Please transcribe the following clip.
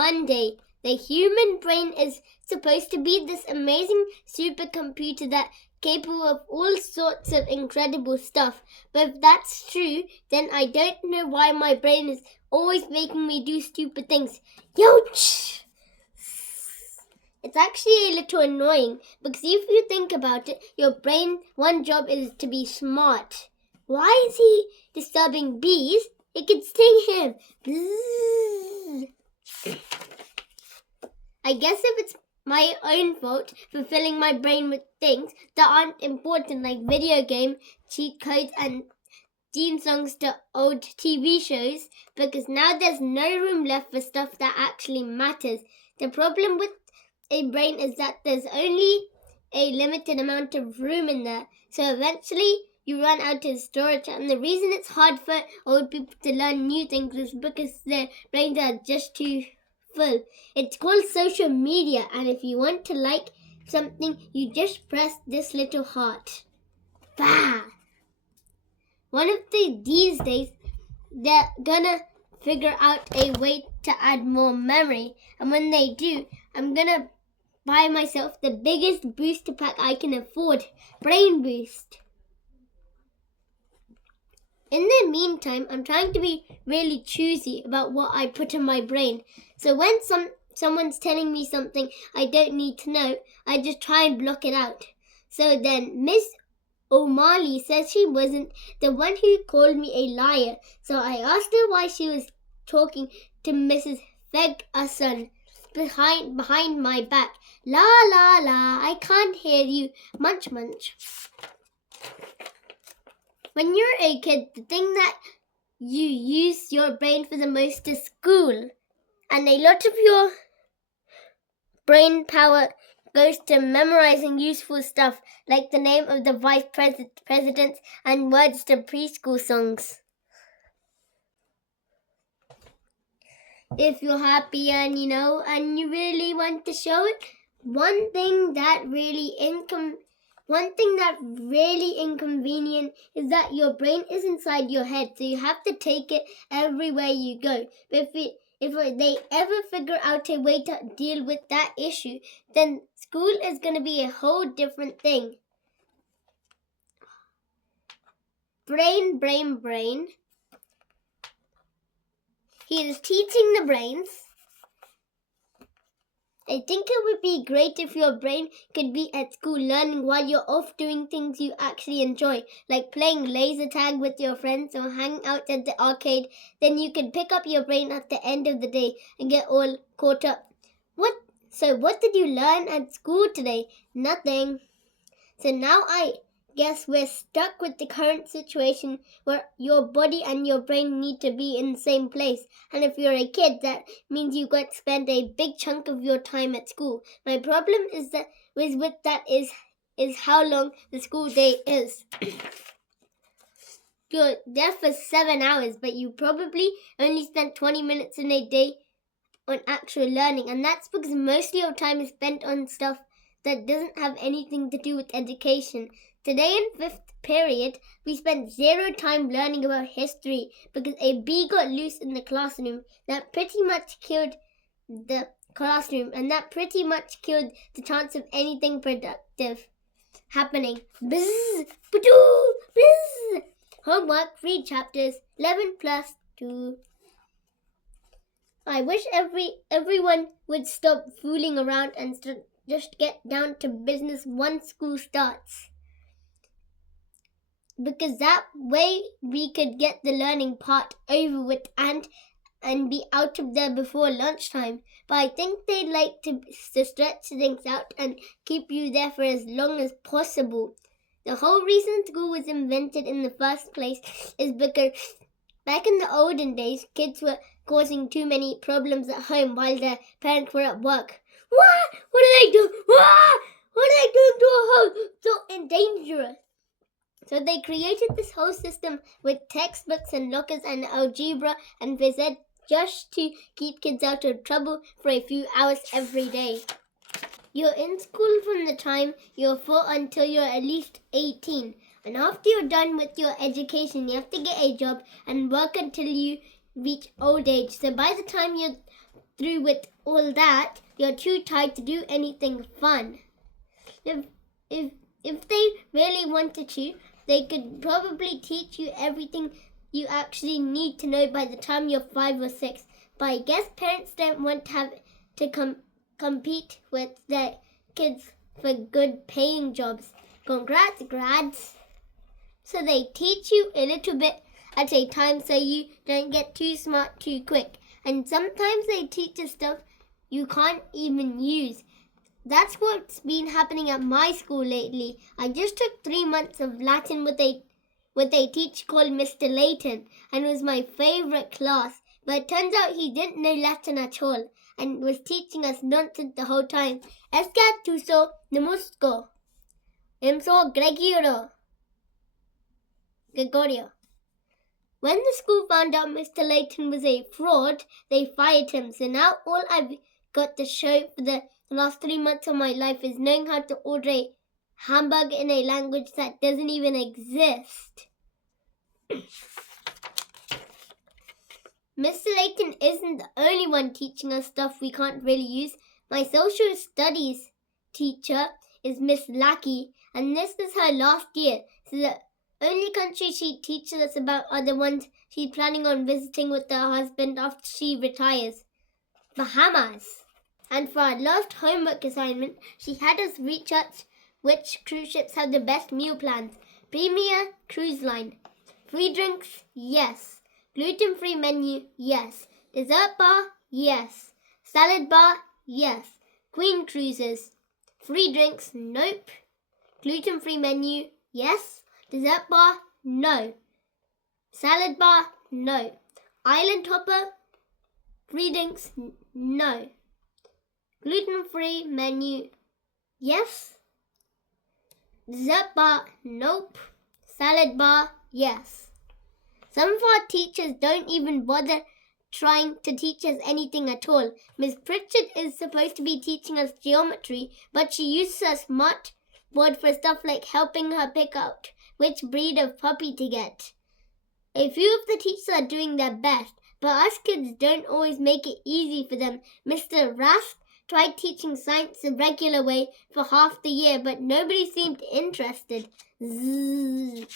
Monday. The human brain is supposed to be this amazing supercomputer that's capable of all sorts of incredible stuff. But if that's true, then I don't know why my brain is always making me do stupid things. Youch! It's actually a little annoying because if you think about it, your brain, one job is to be smart. Why is he disturbing bees? It could sting him. Bzzz. I guess if it's my own fault for filling my brain with things that aren't important, like video game, cheat codes, and theme songs to old TV shows, because now there's no room left for stuff that actually matters. The problem with a brain is that there's only a limited amount of room in there, so eventually you run out of storage. And the reason it's hard for old people to learn new things is because their brains are just too full. It's called social media, and if you want to like something, you just press this little heart. Bah! One of these days, they're gonna figure out a way to add more memory, and when they do, I'm gonna buy myself the biggest booster pack I can afford, Brain Boost. In the meantime, I'm trying to be really choosy about what I put in my brain. So when someone's telling me something I don't need to know, I just try and block it out. So then Miss O'Malley says she wasn't the one who called me a liar. So I asked her why she was talking to Mrs. Ferguson behind my back. La la la, I can't hear you. Munch munch. When you're a kid, the thing that you use your brain for the most is school. And a lot of your brain power goes to memorizing useful stuff like the name of the vice president and words to preschool songs. If you're happy and you really want to show it, one thing that really inconvenient is that your brain is inside your head, so you have to take it everywhere you go. But if they ever figure out a way to deal with that issue, then school is going to be a whole different thing. Brain. He is teaching the brains. I think it would be great if your brain could be at school learning while you're off doing things you actually enjoy, like playing laser tag with your friends or hanging out at the arcade. Then you could pick up your brain at the end of the day and get all caught up. So what did you learn at school today? Nothing. So now I guess we're stuck with the current situation where your body and your brain need to be in the same place. And if you're a kid, that means you got to spend a big chunk of your time at school. My problem is how long the school day is. You're there for 7 hours, but you probably only spent 20 minutes in a day on actual learning. And that's because most of your time is spent on stuff that doesn't have anything to do with education. Today in 5th period, we spent 0 time learning about history because a bee got loose in the classroom. That pretty much killed the classroom, and that pretty much killed the chance of anything productive happening. Bzz, ba-doo, bzz. Homework, read chapters 11 plus 2. I wish everyone would stop fooling around and just get down to business once school starts. Because that way we could get the learning part over with and be out of there before lunchtime. But I think they'd like to stretch things out and keep you there for as long as possible. The whole reason school was invented in the first place is because back in the olden days, kids were causing too many problems at home while their parents were at work. What are they doing? What are they doing to a home? So dangerous. So they created this whole system with textbooks and lockers and algebra and phys ed just to keep kids out of trouble for a few hours every day. You're in school from the time you're 4 until you're at least 18. And after you're done with your education, you have to get a job and work until you reach old age. So by the time you're through with all that, you're too tired to do anything fun. If they really wanted to, they could probably teach you everything you actually need to know by the time you're 5 or 6. But I guess parents don't want to have to compete with their kids for good paying jobs. Congrats, grads! So they teach you a little bit at a time so you don't get too smart too quick. And sometimes they teach you stuff you can't even use. That's what's been happening at my school lately. I just took 3 months of Latin with a teacher called Mr. Layton, and it was my favorite class. But it turns out he didn't know Latin at all and was teaching us nonsense the whole time. Esca tuso nemusko. Emso Gregorio. When the school found out Mr. Layton was a fraud, they fired him. So now all I've got to show for the last 3 months of my life is knowing how to order a hamburger in a language that doesn't even exist. Mr. Layton isn't the only one teaching us stuff we can't really use. My social studies teacher is Miss Lackey, and this is her last year. So the only country she teaches us about are the ones she's planning on visiting with her husband after she retires. Bahamas. And for our last homework assignment, she had us research which cruise ships have the best meal plans. Premier Cruise Line. Free drinks? Yes. Gluten-free menu? Yes. Dessert bar? Yes. Salad bar? Yes. Queen Cruises. Free drinks? Nope. Gluten-free menu? Yes. Dessert bar? No. Salad bar? No. Island hopper? Free drinks? No. Gluten-free menu? Yes. Dessert bar? Nope. Salad bar? Yes. Some of our teachers don't even bother trying to teach us anything at all. Miss Pritchard is supposed to be teaching us geometry, but she uses a smart board for stuff like helping her pick out which breed of puppy to get. A few of the teachers are doing their best, but us kids don't always make it easy for them. Mr. Rask tried teaching science the regular way for half the year, but nobody seemed interested. Zzz.